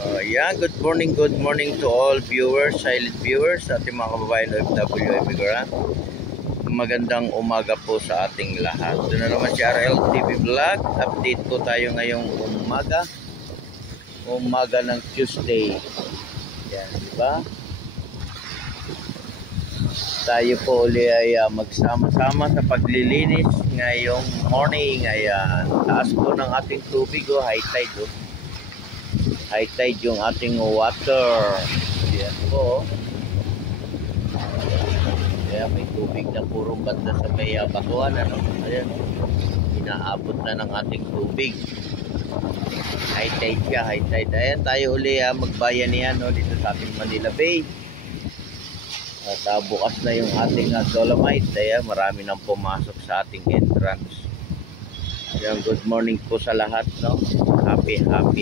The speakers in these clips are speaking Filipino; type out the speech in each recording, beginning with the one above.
Yeah, good morning to all viewers, silent viewers, ating mga kababayan OFW Immigrant. Magandang umaga po sa ating lahat. Ito na naman si RL TV Vlog. Update po tayo ngayong umaga ng Tuesday. Yan, di ba? Tayo po uli ay magsama-sama sa paglilinis ngayong morning. Ayan, taas po ng ating tubig, high tide. High tide yung ating water. Yan po. Ayan, may tubig na purong banda sa may batuan. Ayan, inaabot na ng ating tubig. High tide siya, high tide. Ayan, tayo uli magbayan yan dito sa ating Manila Bay. At bukas na yung ating Dolomite. Ayan, marami nang pumasok sa ating entrance. Ayan, good morning po sa lahat. Happy lang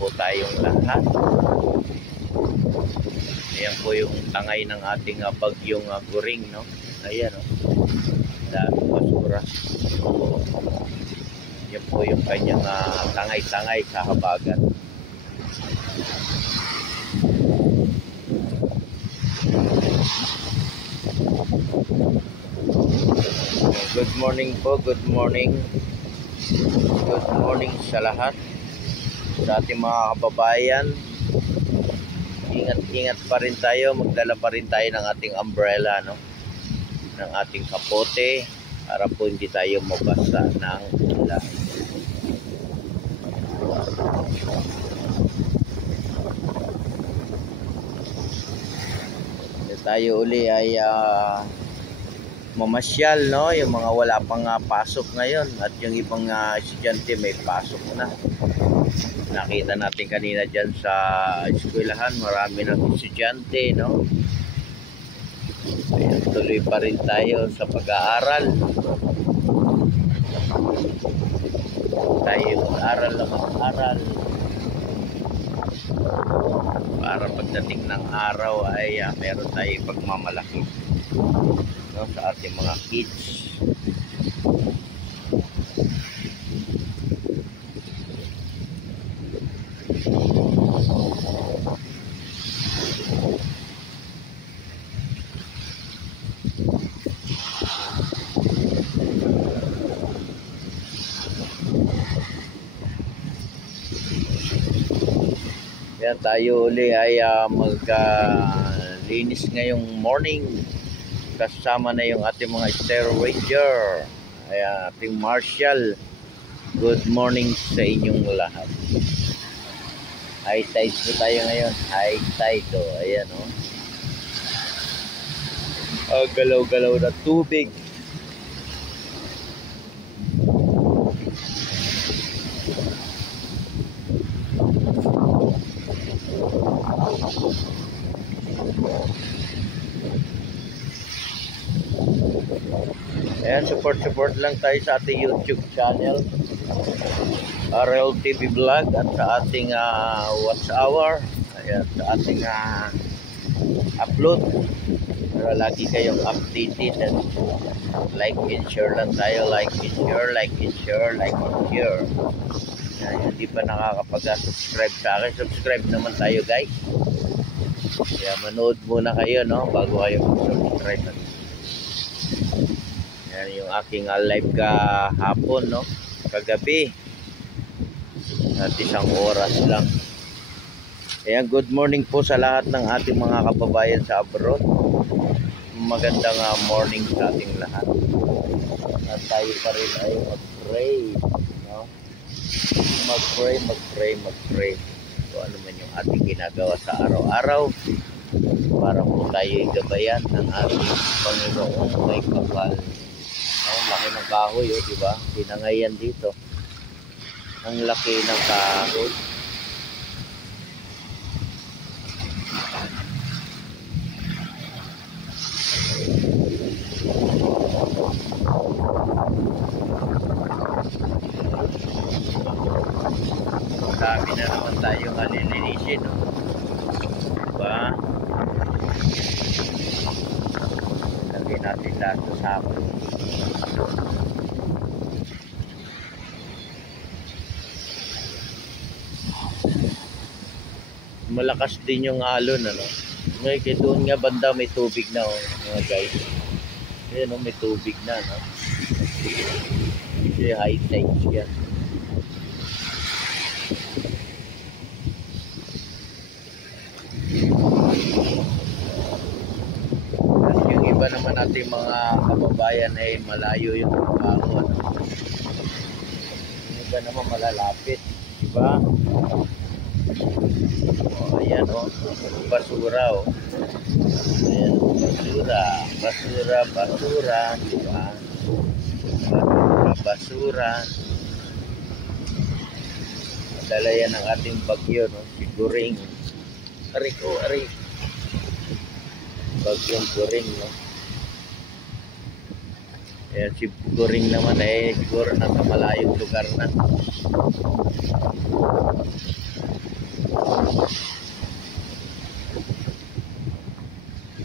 po tayong lahat. Ayan po yung tangay ng ating bagyong Guring. Ayan, dami basura. Ayan po yung kanyang tangay-tangay sa habagat. Good morning po, good morning. Good morning sa lahat. Sa ating mga kababayan, ingat-ingat pa rin tayo. Magdala pa rin tayo ng ating umbrella, ng ating kapote, para po hindi tayo mabasa ng ulan. Tayo uli ay mamasyal, yung mga wala pang pasok ngayon, at yung ibang estudyante may pasok na. Nakita natin kanina dyan sa eskwelahan, marami ng estudyante, Ayan, tuloy pa rin tayo sa pag-aaral. Tayo mag-aaral na mag-aaral para pagdating ng araw ay meron tayong pagmamalaki sa ating mga kids. Yan, tayo uli ay maglinis ngayong morning. Kasama na yung ating mga Star Ranger, ating Marshall. Good morning sa inyong lahat. High tide po tayo ngayon. High tide, ayan, galaw-galaw na tubig. Ayan, support lang tayo sa ating YouTube channel, RL TV Vlog, at sa ating Watch Hour. Ayan, sa ating upload, para lagi kayong updated. And like and share lang tayo. Like and share, like and share, like and share. Ayan, hindi pa nakakapag-subscribe sa akin, subscribe naman tayo, guys. Kaya manood muna kayo, bago kayo subscribe. Yan yung aking live kahapon, kagabi, at 1 oras lang. Ayan, good morning po sa lahat ng ating mga kababayan sa abroad. Magandang morning sa ating lahat. At tayo pa rin ay mag-pray, mag-pray. So ano man yung ating ginagawa sa araw-araw, para po tayo gabayan ng ating Panginoong may kapal. Ang laki ng kahoy, diba? Pinangayan dito. Ang laki ng kahoy. Dami na naman tayong alilinisin, diba? Lagyan natin lahat sa sako. Malakas din yung alon, ano. May doon nga banda may tubig na, oh, mga guys. Ayan, oh, may tubig na, no. Kasi high tide yan. At yung iba naman nating mga kababayan ay malayo yung trabaho, ano. Yung iba naman malalapit, diba? Oh, ayan, oh, basura, oh. Ayan, basura, diba? Basura. Dala yan ng ating bagyo, no? Si Goring. Ari. Bagyong Goring, no? Ayan, si Goring naman ay siguro nasa malayong lugar na.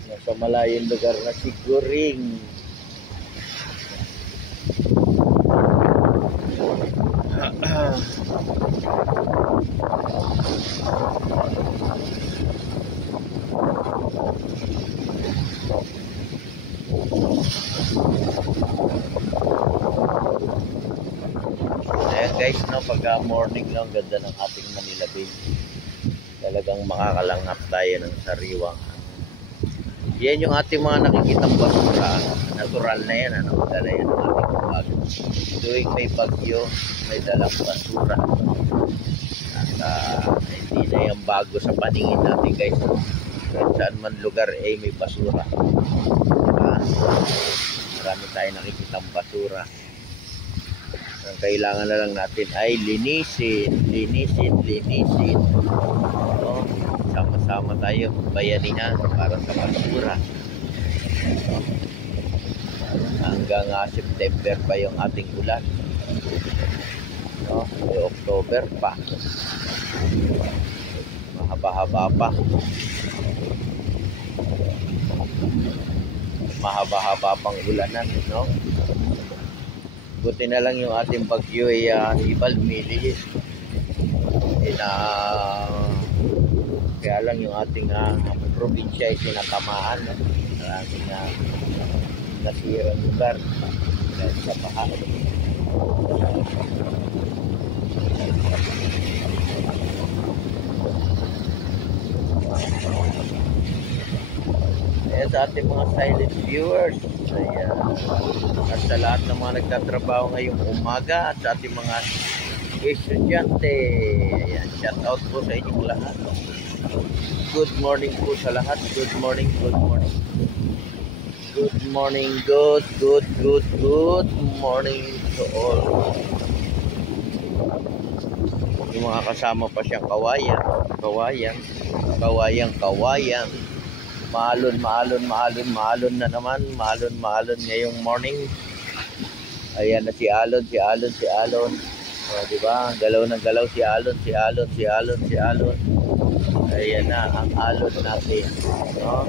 Nasa malayong lugar na si Goring. Ayan guys, no, pagka morning lang, ganda ng ating Manila Bay. Talagang makakalanghap tayo ng sariwang. Yan yung ating mga nakikitang basura. Natural na yan, ano? Dala yan ng ating bagyo. Tuwing may bagyo, may dalang basura. At hindi na yung bago sa paningin natin guys. Saan man lugar ay may basura. Marami tayo nakikitang basura. Ang kailangan na lang natin ay linisin. No? Sama-sama tayo bayanihan para sa basura. No? Hanggang September pa yung ating ulan. No? May October pa. Mahaba-haba pa. Mahaba-haba pang ulanan, no? Buti na lang yung ating bagyo ay ibal lumiliit. Kaya lang yung ating probinsya ay sinatamaan, no? Maraming nasirang lugar dahil sa baha. Ayan sa ating mga silent viewers. Ayan. At sa lahat ng mga nagtatrabaho ngayong umaga at sa ating mga estudyante. Ayan. Shout out po sa inyong lahat. Good morning po sa lahat. Good morning. Good morning, good morning to all. Yung mga kasama pa siyang kawayan. Maalon na naman. Maalon ngayong morning. Ayan na si Alon. O, diba? Galaw ng galaw si Alon. Ayan na ang alon natin. No?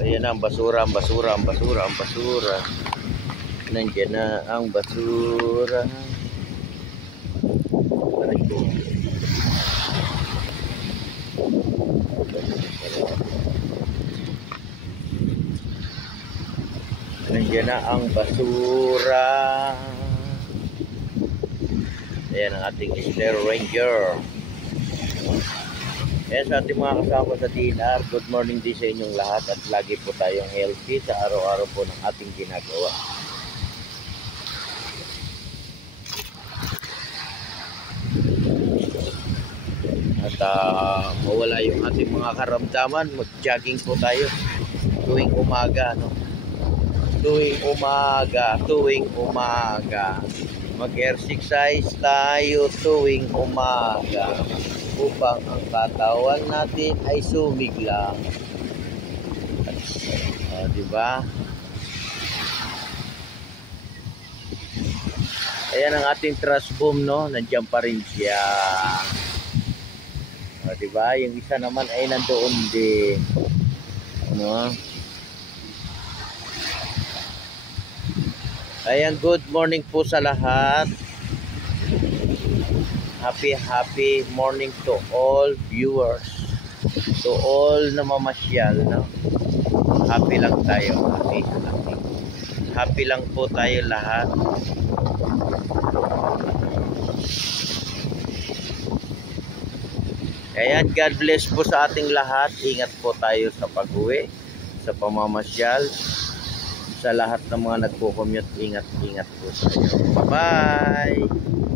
Ayan na ang basura. Nandiyan na ang basura. Nandiyan na ang basura. Ayan ang ating Star Ranger. Ayan sa ating mga kasama sa DNR. Good morning din sa inyong lahat. At lagi po tayong healthy sa araw-araw po ng ating ginagawa. At mawala yung ating mga karamdaman. Mag-jogging po tayo tuwing umaga, no? Tuwing umaga. Mag-exercise tayo tuwing umaga upang ang katawan natin ay sumigla. Diba? Ayan ang ating trash boom, no? Nandiyan pa rin siya. Diba? Yung isa naman ay nandoon din. Ano? Ayan, good morning po sa lahat. Happy morning to all viewers, to all na mamasyal, no? Happy lang tayo, happy lang po tayo lahat. Ayan, God bless po sa ating lahat. Ingat po tayo sa pag-uwi, sa pamamasyal. Sa lahat ng mga nagko-commute, ingat po tayo. Bye-bye!